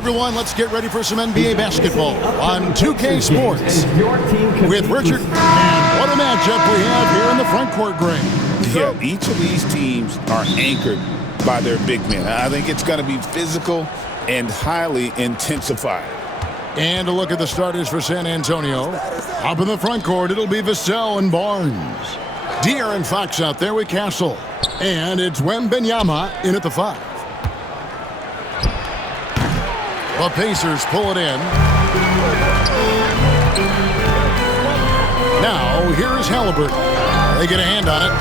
Everyone, let's get ready for some NBA basketball on 2K Sports with Richard. And what a matchup we have here in the front court, Greg. Yeah, each of these teams are anchored by their big men. I think it's going to be physical and highly intensified. And a look at the starters for San Antonio. Up in the front court, it'll be Vassell and Barnes. De'Aaron Fox out there with Castle. And it's Wembanyama in at the 5. The Pacers pull it in. Now, here's Halliburton. They get a hand on it.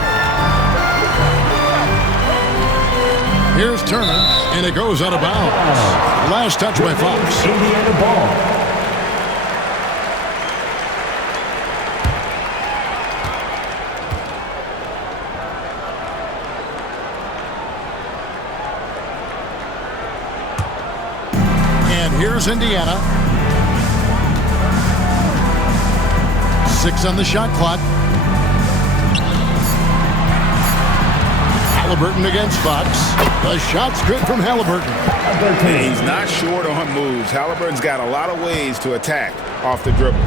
Here's Turner, and it goes out of bounds. Last touch by Fox. Indiana ball. Here's Indiana. 6 on the shot clock. Halliburton against Fox. The shot's good from Halliburton. He's not short on moves. Halliburton's got a lot of ways to attack off the dribble.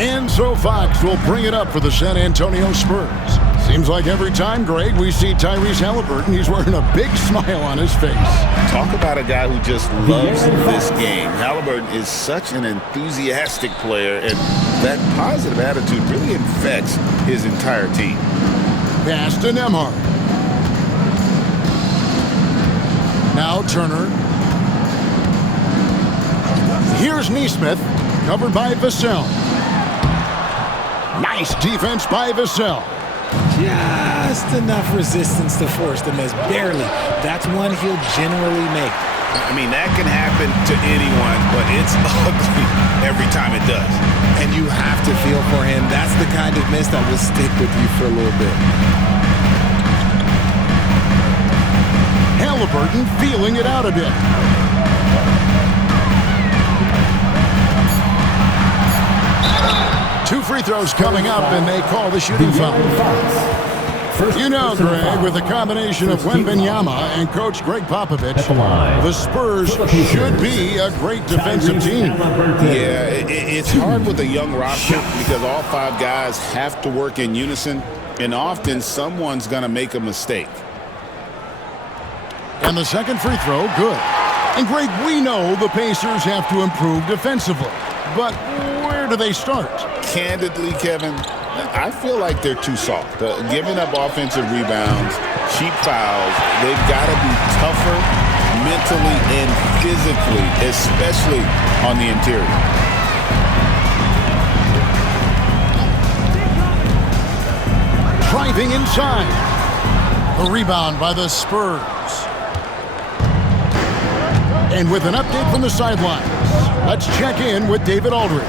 And so Fox will bring it up for the San Antonio Spurs. Seems like every time, Greg, we see Tyrese Halliburton, he's wearing a big smile on his face. Talk about a guy who just loves this game. Halliburton is such an enthusiastic player, and that positive attitude really infects his entire team. Pass to Nembhard. Now Turner. Here's Nesmith, covered by Vassell. Nice defense by Vassell. Just enough resistance to force the miss. Barely. That's one he'll generally make. I mean, that can happen to anyone, but it's ugly every time it does. And you have to feel for him. That's the kind of miss that will stick with you for a little bit. Halliburton feeling it out a bit. Two free throws coming up, and they call the shooting foul. You know, Greg, with a combination of Wembanyama and Coach Greg Popovich, the Spurs should be a great defensive team. Yeah, it's hard with a young roster because all 5 guys have to work in unison, and often someone's going to make a mistake. And the second free throw, good. And Greg, we know the Pacers have to improve defensively, but where do they start? Candidly, Kevin, I feel like they're too soft. Giving up offensive rebounds, cheap fouls, they've got to be tougher mentally and physically, especially on the interior. Driving inside. The rebound by the Spurs. And with an update from the sidelines, let's check in with David Aldridge.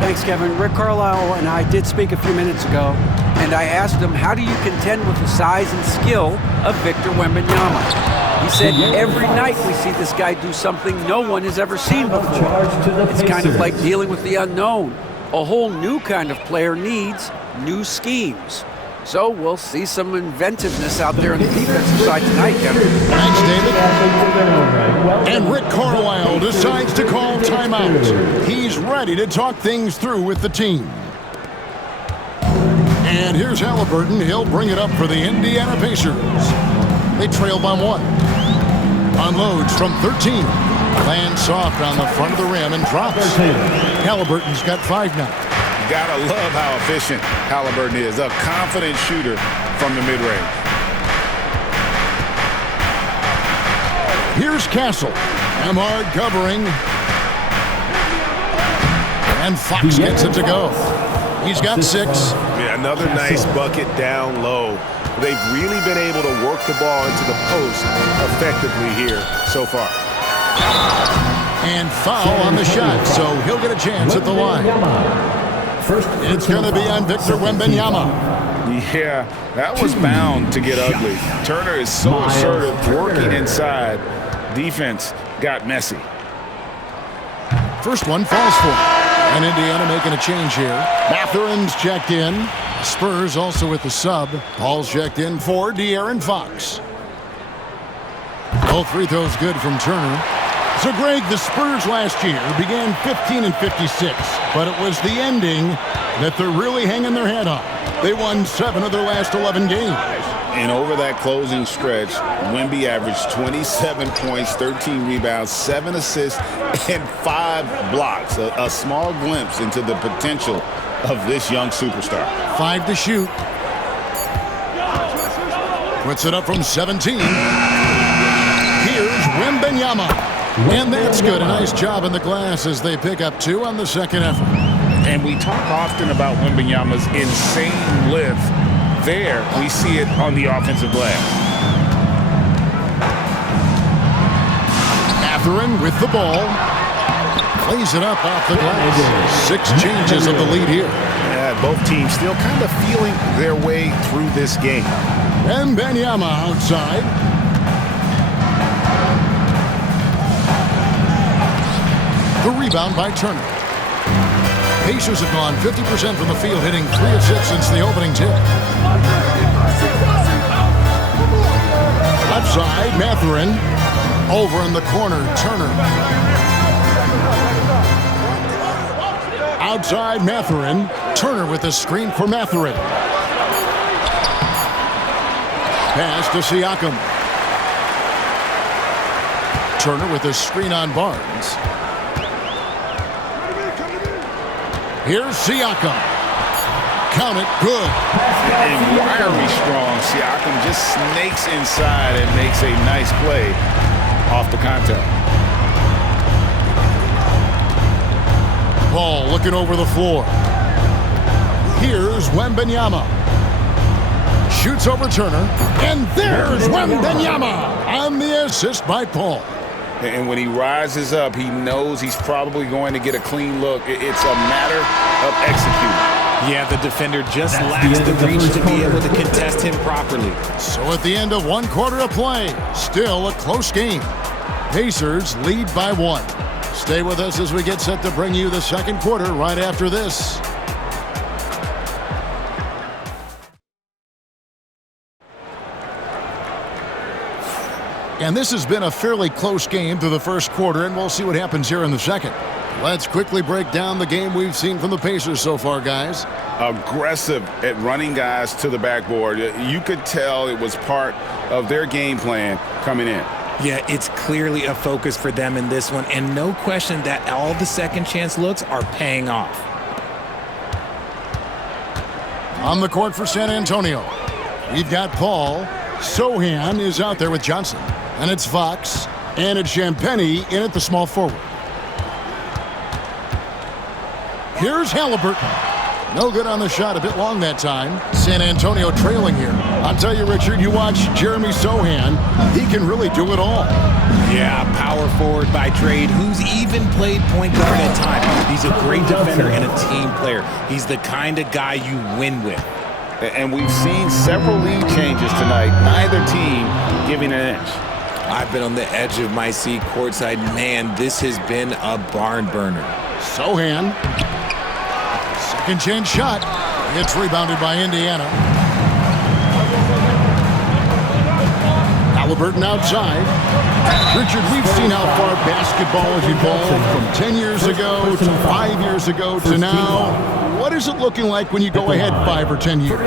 Thanks, Kevin. Rick Carlisle and I did speak a few minutes ago, and I asked him, how do you contend with the size and skill of Victor Wembanyama? He said, every night we see this guy do something no one has ever seen before. It's kind of like dealing with the unknown. A whole new kind of player needs new schemes. So we'll see some inventiveness out there on the defensive side tonight, Kevin. Thanks, David. And Rick Carlisle decides to call timeout. He's ready to talk things through with the team. And here's Halliburton. He'll bring it up for the Indiana Pacers. They trail by 1. Unloads from 13. Lands soft on the front of the rim and drops. Halliburton's got 5 now. Gotta love how efficient Halliburton is. A confident shooter from the mid-range. Here's Castle. Nembhard covering. And Fox gets it to go. He's got 6. Yeah, another nice bucket down low. They've really been able to work the ball into the post effectively here so far. And foul on the shot, so he'll get a chance at the line. It's going to be on Victor Wembanyama. Yeah, that was bound to get ugly. Turner is so assertive, working inside. Defense got messy. First one falls for him. And Indiana making a change here. Mathurin's checked in. Spurs also with the sub. Paul's checked in for De'Aaron Fox. Both free throws good from Turner. So, Greg, the Spurs last year began 15-56, but it was the ending that they're really hanging their head on. They won 7 of their last 11 games. And over that closing stretch, Wemby averaged 27 points, 13 rebounds, 7 assists, and 5 blocks. A small glimpse into the potential of this young superstar. 5 to shoot. Puts it up from 17. Here's Wembanyama. And that's good. A nice job in the glass as they pick up 2 on the second effort. And we talk often about Wembanyama's insane lift. There, we see it on the offensive glass. Mathurin with the ball. Plays it up off the glass. 6 changes of the lead here. Yeah, both teams still kind of feeling their way through this game. Wembanyama outside. The rebound by Turner. Pacers have gone 50% from the field, hitting 3 of 6 since the opening tip. Left side, Mathurin. Over in the corner, Turner. Outside, Mathurin. Turner with the screen for Mathurin. Pass to Siakam. Turner with the screen on Barnes. Here's Siakam. Count it, good. And wiry strong, Siakam just snakes inside and makes a nice play off the contact. Ball looking over the floor. Here's Wembanyama. Shoots over Turner. And there's Wembanyama on the assist by Paul. And when he rises up, he knows he's probably going to get a clean look. It's a matter of executing. Yeah, the defender just lacks the reach to be able to contest him properly. So at the end of 1 quarter of play, still a close game. Pacers lead by 1. Stay with us as we get set to bring you the second quarter right after this. And this has been a fairly close game through the first quarter, and we'll see what happens here in the second. Let's quickly break down the game we've seen from the Pacers so far, guys. Aggressive at running guys to the backboard. You could tell it was part of their game plan coming in. Yeah, it's clearly a focus for them in this one, and no question that all the second chance looks are paying off. On the court for San Antonio, we've got Paul. Sohan is out there with Johnson. And it's Fox. And it's Champagnie in at the small forward. Here's Halliburton. No good on the shot, a bit long that time. San Antonio trailing here. I'll tell you, Richard, you watch Jeremy Sohan, he can really do it all. Yeah, power forward by trade, who's even played point guard at times. He's a great defender and a team player. He's the kind of guy you win with. And we've seen several lead changes tonight, neither team giving an inch. I've been on the edge of my seat courtside. Man, this has been a barn burner. Sohan. Second chance shot. It's rebounded by Indiana. Halliburton outside. Richard, we've seen how far basketball has evolved from 10 years ago to 5 years ago to now. What is it looking like when you go ahead 5 or 10 years?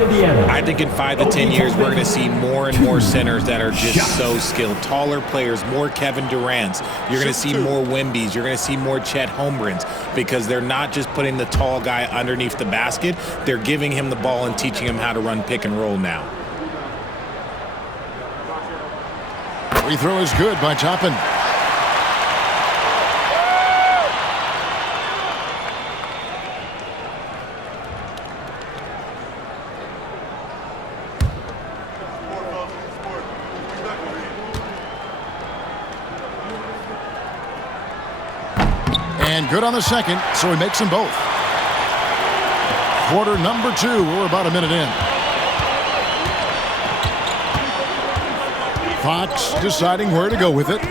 I think in 5 to 10 years, we're going to see more and more centers that are just so skilled. Taller players, more Kevin Durant's. You're going to see more Wembys. You're going to see more Chet Holmgrens because they're not just putting the tall guy underneath the basket. They're giving him the ball and teaching him how to run pick and roll now. Free throw is good by Toppin. And good on the second, so he makes them both. Quarter number 2, we're about a minute in. Fox deciding where to go with it.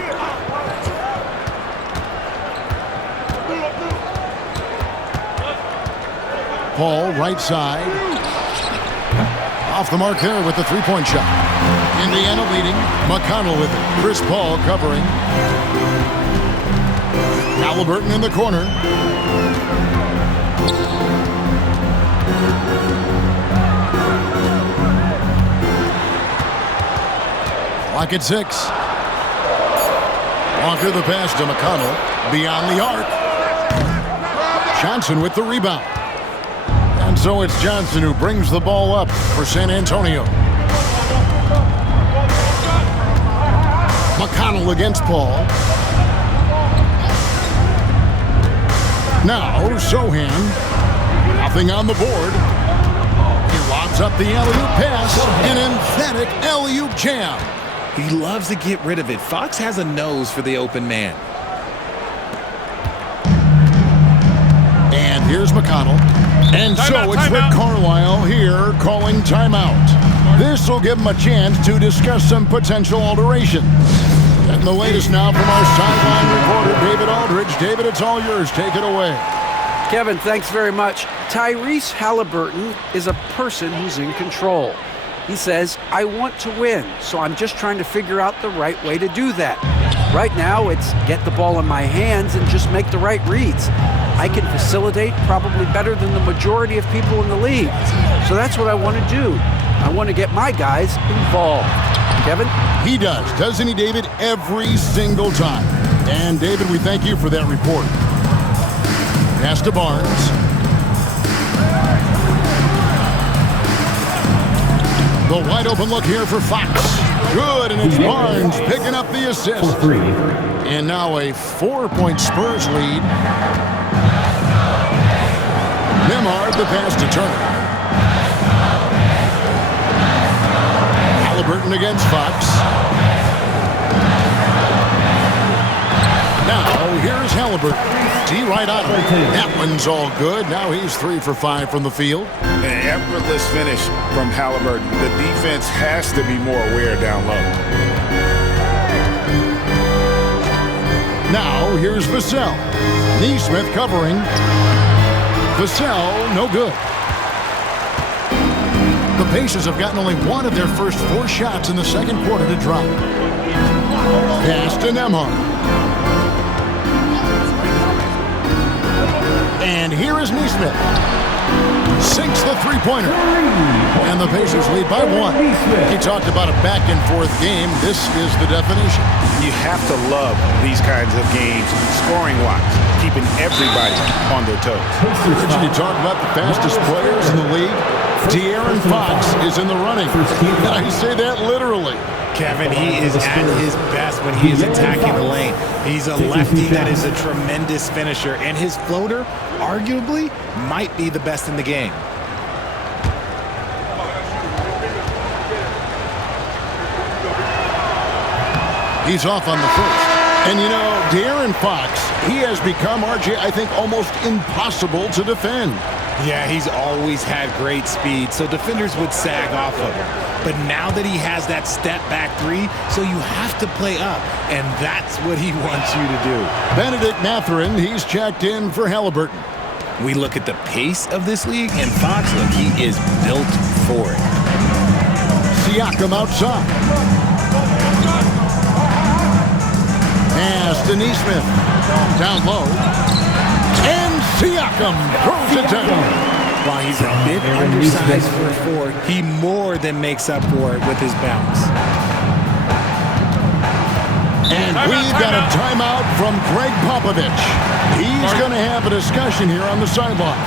Paul, right side. Off the mark there with the three-point shot. Indiana leading. McConnell with it. Chris Paul covering. Halliburton in the corner. Clock at 6. Walker the pass to McConnell. Beyond the arc. Johnson with the rebound. And so it's Johnson who brings the ball up for San Antonio. McConnell against Paul. Now Sohan. Nothing on the board. He lobs up the alley-oop pass. An emphatic alley-oop jam. He loves to get rid of it. Fox has a nose for the open man. And here's McConnell. And so it's Rick Carlisle here calling timeout. This will give him a chance to discuss some potential alterations. And the latest now from our sideline reporter, David Aldridge. David, it's all yours. Take it away. Kevin, thanks very much. Tyrese Halliburton is a person who's in control. He says, I want to win, so I'm just trying to figure out the right way to do that. Right now, it's get the ball in my hands and just make the right reads. I can facilitate probably better than the majority of people in the league. So that's what I want to do. I want to get my guys involved. Kevin? He does, doesn't he, David? Every single time. And, David, we thank you for that report. Pass to Barnes. The wide open look here for Fox. Good, and it's Barnes picking up the assist. And now a 4-point Spurs lead. Nembhard the pass to Turner. Halliburton against Fox. Now here's Halliburton. T right on him. That one's all good. Now he's 3 for 5 from the field. An effortless finish from Halliburton. The defense has to be more aware down low. Now here's Vassell. Neesmith covering. Vassell, no good. The Pacers have gotten only one of their first 4 shots in the second quarter to drop. Pass to Nembhard. And here is Neesmith. Sinks the three-pointer. And the Pacers lead by 1. He talked about a back-and-forth game. This is the definition. You have to love these kinds of games, scoring-wise, keeping everybody on their toes. Did you talk about the fastest players in the league? De'Aaron Fox is in the running. I say that literally. Kevin, he is at his best when he is attacking the lane. He's a lefty that is a tremendous finisher, and his floater, arguably, might be the best in the game. He's off on the first. And, you know, De'Aaron Fox, he has become, RJ, I think, almost impossible to defend. Yeah, he's always had great speed, so defenders would sag off of him. But now that he has that step-back 3, so you have to play up, and that's what he wants you to do. Benedict Mathurin, he's checked in for Halliburton. We look at the pace of this league, and Fox, look, he is built for it. Siakam outside. Pass to Neesmith. Down low. And Siakam throws it down. While he's a bit undersized for a 4, he more than makes up for it with his bounce. And we've got a timeout from Greg Popovich. He's going to have a discussion here on the sideline.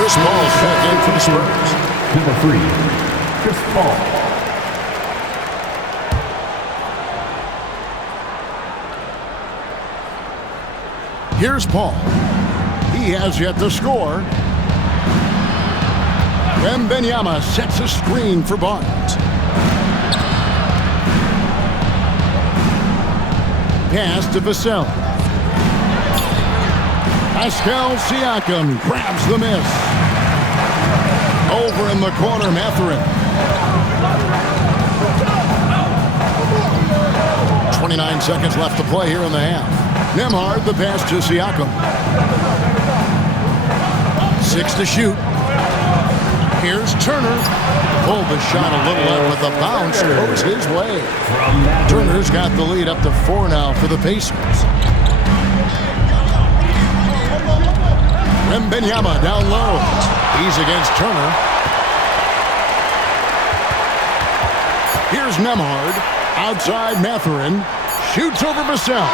Chris Paul checked in for the Spurs. Number 3, Chris Paul. Here's Paul. He has yet to score. Wembanyama sets a screen for Barnes. Pass to Vassell. Pascal Siakam grabs the miss. Over in the corner, Mathurin. 29 seconds left to play here in the half. Nembhard, the pass to Siakam. 6 to shoot. Here's Turner. Pulled the shot a little up, but the bounce goes his way. Turner's got the lead up to 4 now for the Pacers. Wembanyama down low. He's against Turner. Here's Nemhard. Outside Mathurin. Shoots over Vassell.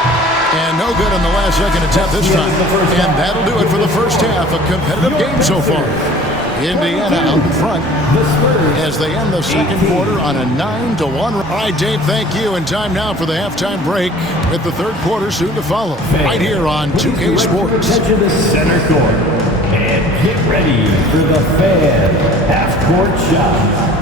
And no good on the last second attempt this time. And that'll do it for the first half. A competitive game so far. Indiana out in front as they end the second quarter on a 9-1. All right, Dave, thank you. And time now for the halftime break with the third quarter soon to follow. Right here on 2K Sports. To the center court and get ready for the fan half-court shot.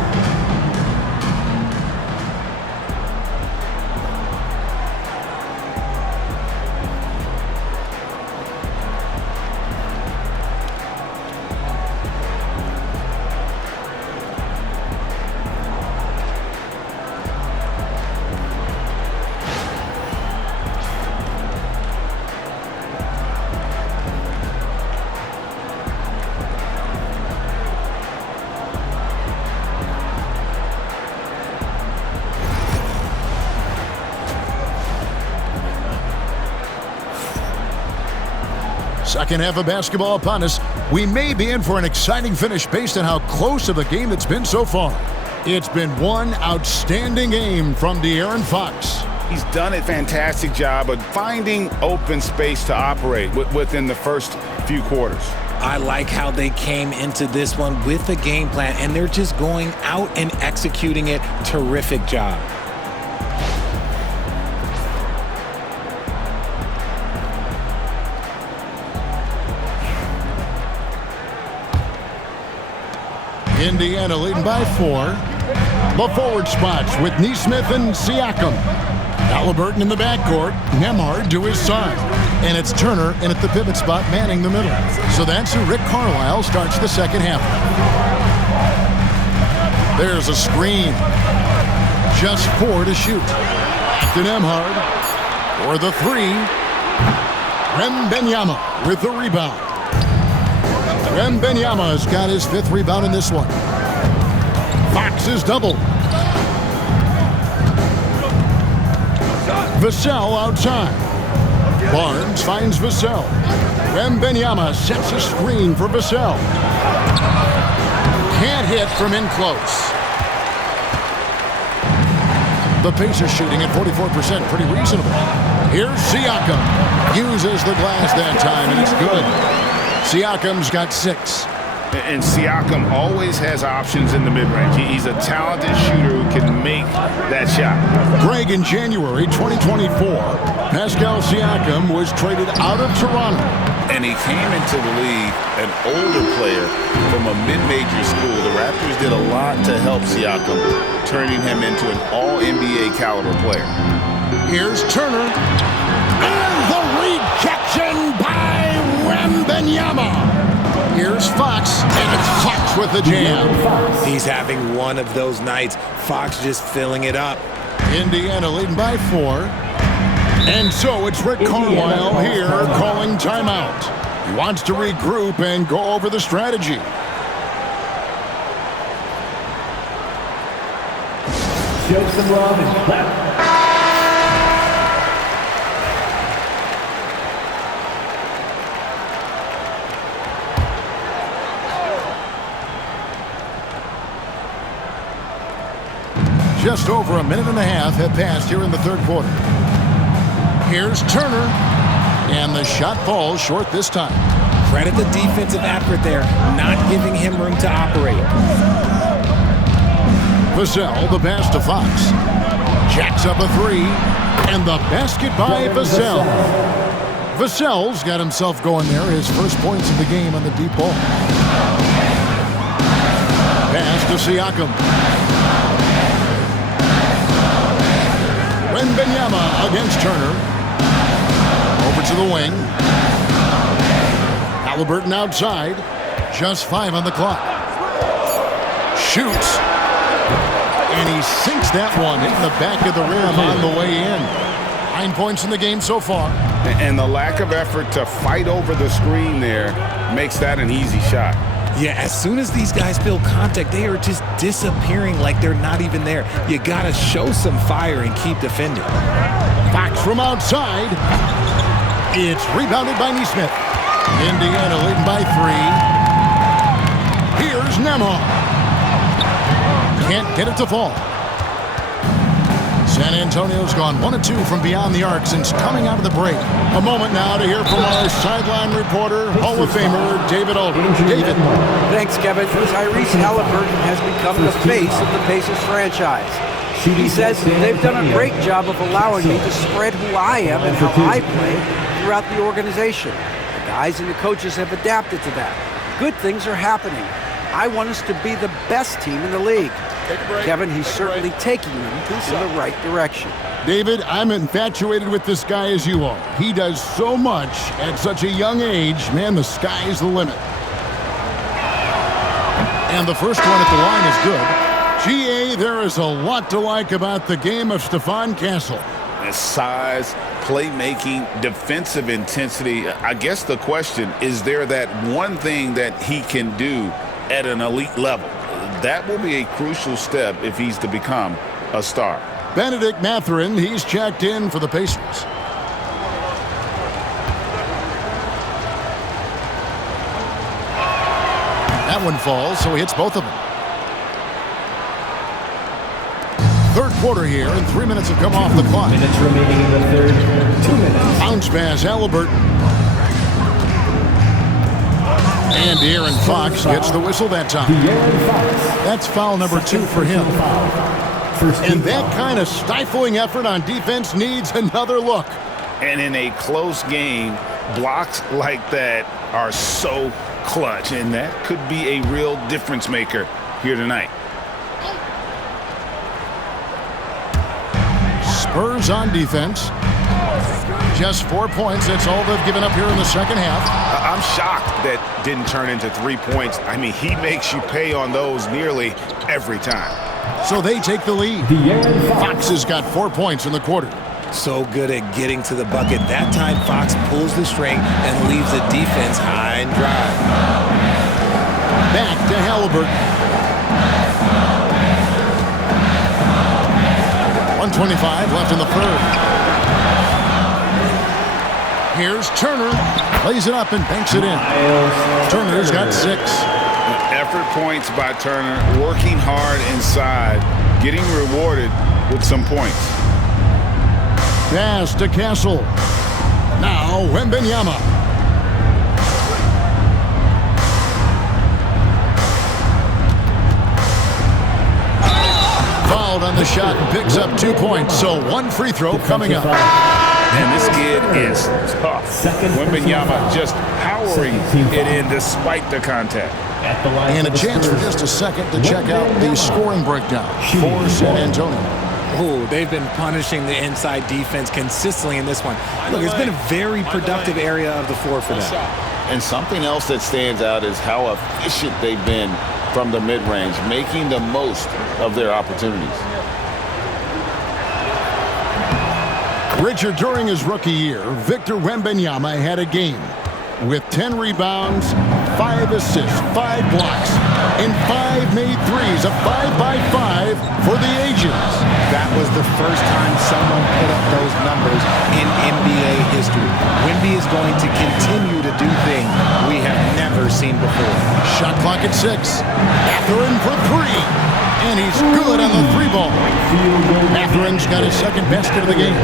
Second half of basketball upon us. We may be in for an exciting finish based on how close of a game it's been so far. It's been one outstanding game from De'Aaron Fox. He's done a fantastic job of finding open space to operate within the first few quarters. I like how they came into this one with a game plan, and they're just going out and executing it. Terrific job. Indiana leading by 4. The forward spots with Nesmith and Siakam. Halliburton in the backcourt. Nemhard to his side. And it's Turner in at the pivot spot manning the middle. So that's who Rick Carlisle starts the second half. There's a screen. Just 4 to shoot. To Nemhard. For the 3. Wembanyama with the rebound. Wembanyama's got his 5th rebound in this one. Fox is doubled. Vassell outside. Barnes finds Vassell. Wembanyama sets a screen for Vassell. Can't hit from in close. The Pacers shooting at 44%, pretty reasonable. Here's Siakam. Uses the glass that time, and it's good. Siakam's got 6. And Siakam always has options in the mid-range. He's a talented shooter who can make that shot. Greg, in January 2024, Pascal Siakam was traded out of Toronto. And he came into the league an older player from a mid-major school. The Raptors did a lot to help Siakam, turning him into an all-NBA caliber player. Here's Turner. And the rejection by Wembanyama. Here's Fox, and it's Fox with the jam. He's having one of those nights. Fox just filling it up. Indiana leading by 4. And so it's Rick Carlisle here calling timeout. He wants to regroup and go over the strategy. Show some love and clap. Just over a minute and a half have passed here in the third quarter. Here's Turner, and the shot falls short this time. Credit the defensive effort there, not giving him room to operate. Vassell, the pass to Fox. Jacks up a 3, and the basket by Vassell. Vassell's got himself going there, his first points of the game on the deep ball. Pass to Siakam. Wembanyama against Turner. Over to the wing. Halliburton outside. Just 5 on the clock. Shoots. And he sinks that one, hitting the back of the rim on the way in. 9 points in the game so far. And the lack of effort to fight over the screen there makes that an easy shot. Yeah, as soon as these guys feel contact, they are just disappearing like they're not even there. You got to show some fire and keep defending. Fox from outside. It's rebounded by Neesmith. Indiana leading by 3. Here's Nemo. Can't get it to fall. San Antonio's gone 1-2 from beyond the arc since coming out of the break. A moment now to hear from our sideline reporter, Hall of Famer David Aldridge. David. Thanks, Kevin. Tyrese Halliburton has become the face of the Pacers franchise. He says they've done a great job of allowing me to spread who I am and how I play throughout the organization. The guys and the coaches have adapted to that. Good things are happening. I want us to be the best team in the league. Kevin, he's certainly taking them in the right direction. David, I'm infatuated with this guy as you are. He does so much at such a young age. Man, the sky's the limit. And the first one at the line is good. GA, there is a lot to like about the game of Stephon Castle. His size, playmaking, defensive intensity. I guess the question, is there that one thing that he can do at an elite level? That will be a crucial step if he's to become a star. Benedict Mathurin, he's checked in for the Pacers. That one falls, so he hits both of them. Third quarter here, and 3 minutes have come off the clock. Minutes remaining in the third. 2 minutes. Bounce pass, Halliburton. And De'Aaron Fox gets the whistle that time. That's foul number 2 for him. And that kind of stifling effort on defense needs another look. And in a close game, blocks like that are so clutch, and that could be a real difference maker here tonight. Spurs on defense. Just 4 points. That's all they've given up here in the second half. I'm shocked that didn't turn into 3 points. I mean, he makes you pay on those nearly every time. So they take the lead. Fox has got 4 points in the quarter. So good at getting to the bucket. That time, Fox pulls the string and leaves the defense high and dry. Back to Halliburton. 1:25 left in the third. Here's Turner. Plays it up and banks it in. Turner's got 6. Effort points by Turner, working hard inside, getting rewarded with some points. Pass to Castle. Now Wembanyama. Fouled on the shot and picks up 2 points. So 1 free throw coming up. And this kid is tough. Wembanyama just powering it in despite the contact. And a chance for just a second to check out the scoring breakdown for San Antonio. Oh, they've been punishing the inside defense consistently in this one. Look, it's been a very productive area of the floor for them. And something else that stands out is how efficient they've been from the mid-range, making the most of their opportunities. Richard, during his rookie year, Victor Wembanyama had a game with 10 rebounds, 5 assists, 5 blocks, and 5 made threes, a 5-by-5 for the ages. That was the first time someone put up those numbers in NBA history. Wemby is going to continue to do things we have never seen before. Shot clock at 6. Mathurin for 3. And he's good on the 3-ball. Mathurin's got his second basket of the game.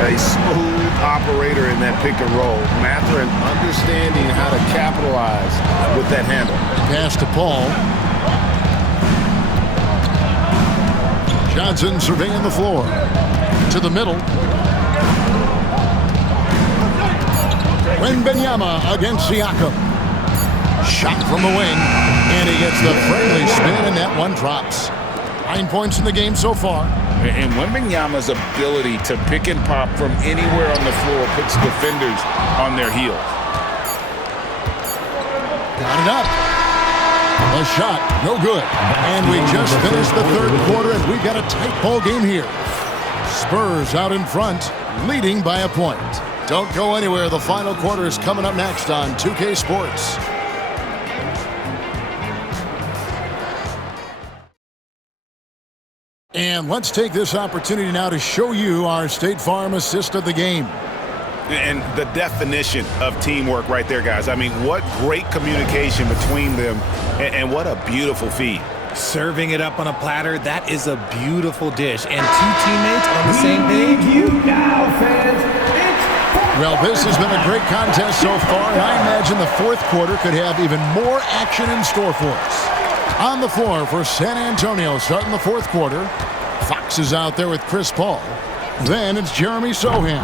A smooth operator in that pick and roll. Mathurin understanding how to capitalize with that handle. Pass to Paul. Johnson surveying the floor. To the middle. Wembanyama against Siakam. Shot from the wing. And he gets the friendly spin, and that one drops. 9 points in the game so far. And Wembanyama's ability to pick and pop from anywhere on the floor puts defenders on their heels. Got it up. The shot, no good. And we just finished the third quarter, and we've got a tight ball game here. Spurs out in front, leading by a point. Don't go anywhere. The final quarter is coming up next on 2K Sports. And let's take this opportunity now to show you our State Farm assist of the game. And the definition of teamwork right there, guys. I mean, what great communication between them, and what a beautiful feed. Serving it up on a platter, that is a beautiful dish. And two teammates on the same page. Well, this has been a great contest so far, and I imagine the fourth quarter could have even more action in store for us. On the floor for San Antonio, starting the fourth quarter, Fox is out there with Chris Paul. Then it's Jeremy Sohan.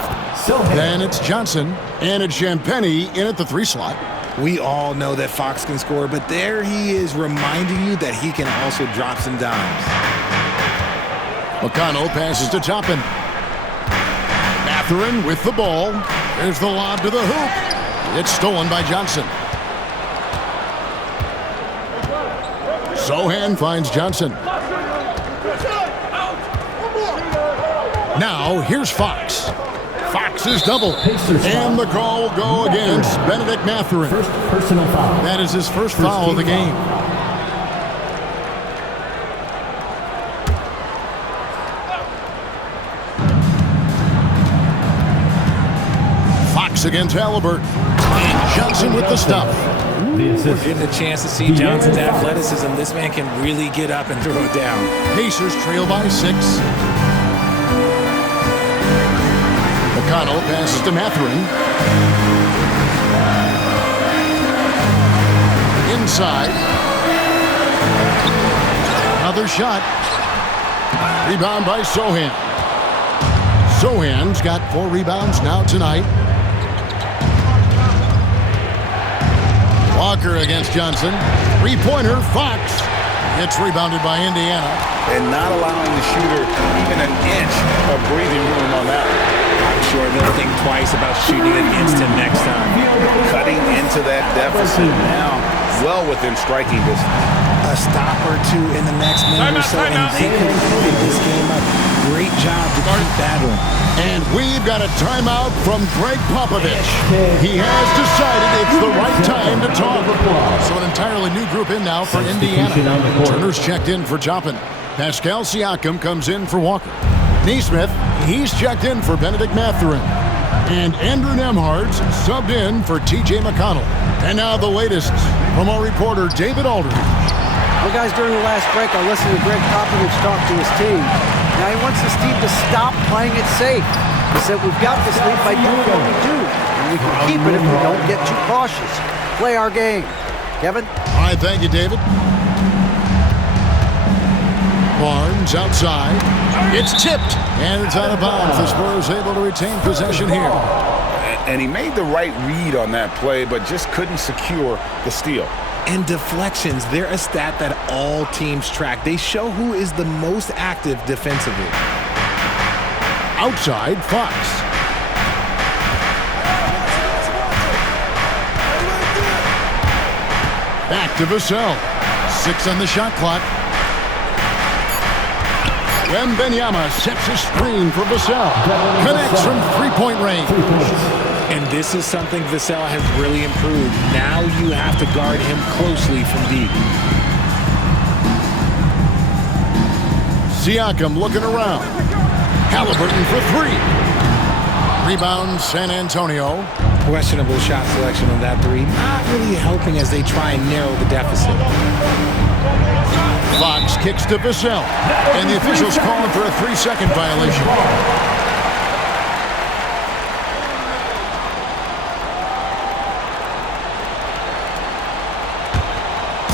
Then it's Johnson. And it's Champagny in at the 3 slot. We all know that Fox can score, but there he is reminding you that he can also drop some dimes. McConnell passes to Toppin. Mathurin with the ball. There's the lob to the hoop. It's stolen by Johnson. Sohan finds Johnson. Now, here's Fox. Fox is double. And the call will go against Benedict Mathurin. First personal foul. That is his first foul of the game. Fox against Halliburton. And Johnson with the stuff. We're getting a chance to see Johnson's athleticism. This man can really get up and throw it down. Pacers trail by 6. McConnell passes to Mathurin. Inside. Another shot. Rebound by Sohan. Sohan's got 4 rebounds now tonight. Walker against Johnson. 3-pointer, Fox. It's rebounded by Indiana. And not allowing the shooter even an inch of breathing room on that one. I'm sure they'll think twice about shooting against him next time. Cutting into that deficit now, well within striking distance. A stop or two in the next minute or so, and they could have played this game up. Great job to keep battling. And we've got a timeout from Greg Popovich. He has decided it's the right time to talk. So an entirely new group in now for Indiana. Turner's checked in for Toppin. Pascal Siakam comes in for Walker. Neesmith, he's checked in for Benedict Mathurin. And Andrew Nemhard's subbed in for T.J. McConnell. And now the latest from our reporter, David Aldridge. Well, guys, during the last break, I listened to Greg Popovich talk to his team. Now, he wants his team to stop playing it safe. He said, we've got this lead by doing what we do. And we can keep it if we don't get too cautious. Play our game. Kevin? All right, thank you, David. Barnes outside. It's tipped. And it's out of bounds. The Spurs able to retain possession here. And he made the right read on that play, but just couldn't secure the steal. And deflections, they're a stat that all teams track. They show who is the most active defensively. Outside, Fox. Back to Vassell. 6 on the shot clock. Wembanyama sets a screen for Vassell. Connects from 3-point range. And this is something Vassell has really improved. Now you have to guard him closely from deep. Siakam looking around. Halliburton for 3. Rebound, San Antonio. Questionable shot selection on that 3. Not really helping as they try and narrow the deficit. Fox kicks to Vassell. And the officials calling for a 3-second violation.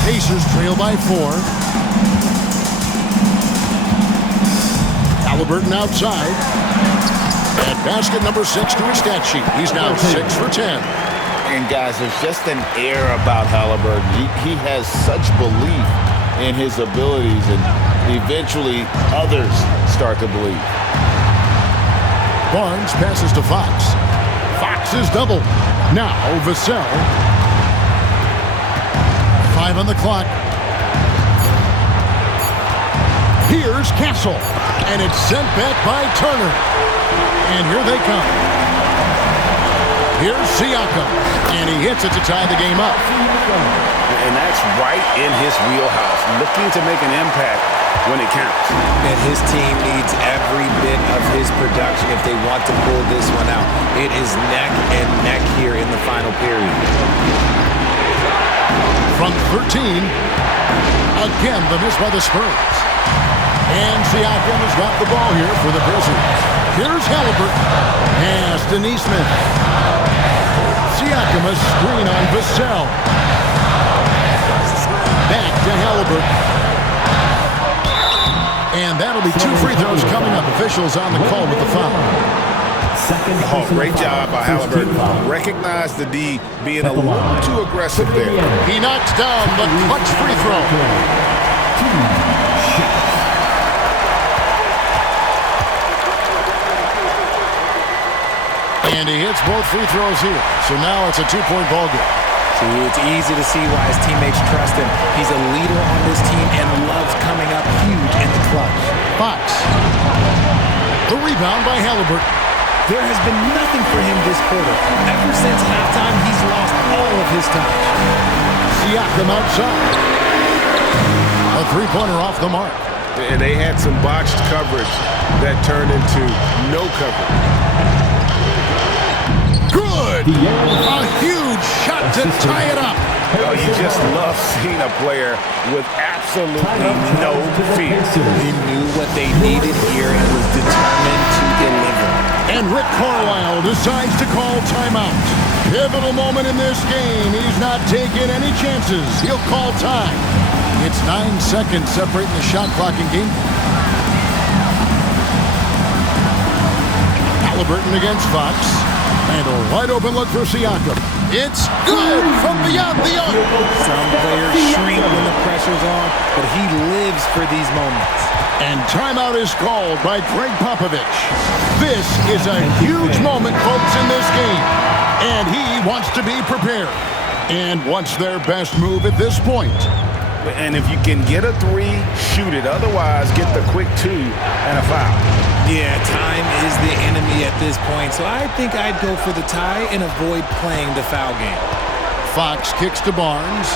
Pacers trail by 4. Halliburton outside. At basket number 6 to his stat sheet. He's now 6 for 10. And guys, there's just an air about Halliburton. He has such belief in his abilities, and eventually others start to believe. Barnes passes to Fox. Fox is double. Now Vassell. 5 on the clock. Here's Castle. And it's sent back by Turner. And here they come. Here's Siakam, and he hits it to tie the game up. And that's right in his wheelhouse, looking to make an impact when it counts. And his team needs every bit of his production if they want to pull this one out. It is neck and neck here in the final period. From 13, again the miss by the Spurs. And Siakam has got the ball here for the Pacers. Here's Halliburton. Pass to Neesmith. Siakam a screen on Vassell. Back to Halliburton. And that'll be 2 free throws coming up. Officials on the call with the foul. Oh, great job by Halliburton. Recognize the D being a little too aggressive there. He knocks down the clutch free throw. And he hits both free throws here. So now it's a 2-point ball game. See, it's easy to see why his teammates trust him. He's a leader on this team and loves coming up huge in the clutch. Fox. The rebound by Halliburton. There has been nothing for him this quarter. Ever since halftime, he's lost all of his touch. Siakam outside. A three-pointer off the mark. And they had some botched coverage that turned into no coverage. Good! A huge shot to tie it up. Oh, you just love seeing a player with absolutely no fear. He knew what they needed here and was determined to deliver. And Rick Carlisle decides to call timeout. Pivotal moment in this game. He's not taking any chances. He'll call time. It's 9 seconds separating the shot clock and game. Halliburton against Fox. And a wide open look for Siakam. It's good from beyond the arc. Some players shrink when the pressure's on, but he lives for these moments. And timeout is called by Greg Popovich. This is a huge moment, folks, in this game. And he wants to be prepared. And wants their best move at this point. And if you can get a 3, shoot it. Otherwise, get the quick 2 and a foul. Yeah, time is the enemy at this point, so I think I'd go for the tie and avoid playing the foul game. Fox kicks to Barnes.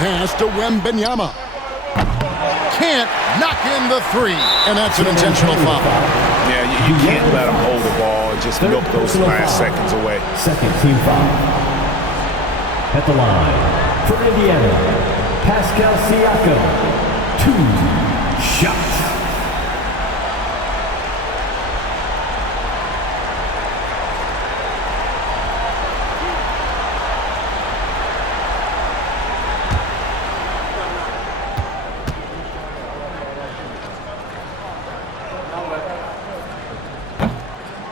Pass to Wembanyama. Can't knock in the 3, and that's an intentional foul. Yeah, you can't let him hold the ball and just milk those last seconds away. Second team foul. At the line for Indiana, Pascal Siakam, 2 shots.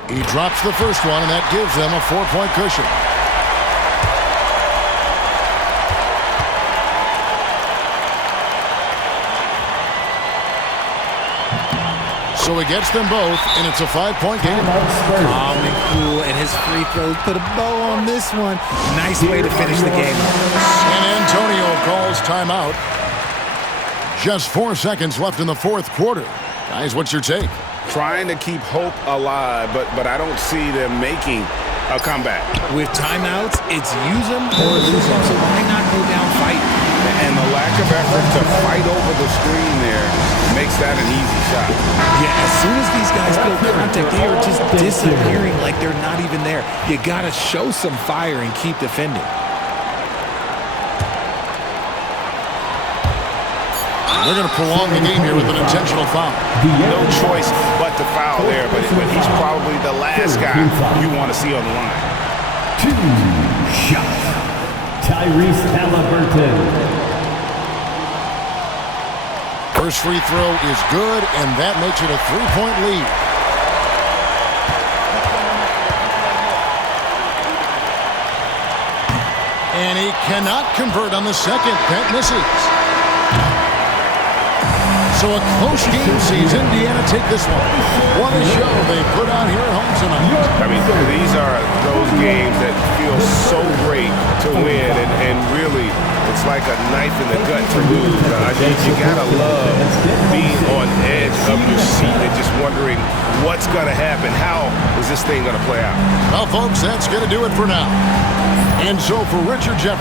He drops the first one, and that gives them a 4-point cushion. So he gets them both, and it's a 5-point game. Calm and cool, and his free throws put a bow on this one. Nice way to finish the game. San Antonio calls timeout. Just 4 seconds left in the fourth quarter. Guys, what's your take? Trying to keep hope alive, but I don't see them making a comeback. With timeouts, it's use them or lose them, so why not go down fighting? And the lack of effort to fight over the screen there makes that an easy shot. Yeah, as soon as these guys feel contact, they are just disappearing like they're not even there. You got to show some fire and keep defending. They're going to prolong the game here with an intentional foul. No choice but to foul there, but he's probably the last guy you want to see on the line. 2 shots. Tyrese Halliburton. First free throw is good, and that makes it a 3-point lead. And he cannot convert on the second. That misses. So a close game sees Indiana take this one. What a show they put on here at home tonight. I mean, these are those games that feel so great to win, and really, it's like a knife in the gut to lose. You gotta love being on edge of your seat and just wondering what's going to happen. How is this thing going to play out? Well, folks, that's going to do it for now. And so for Richard Jefferson.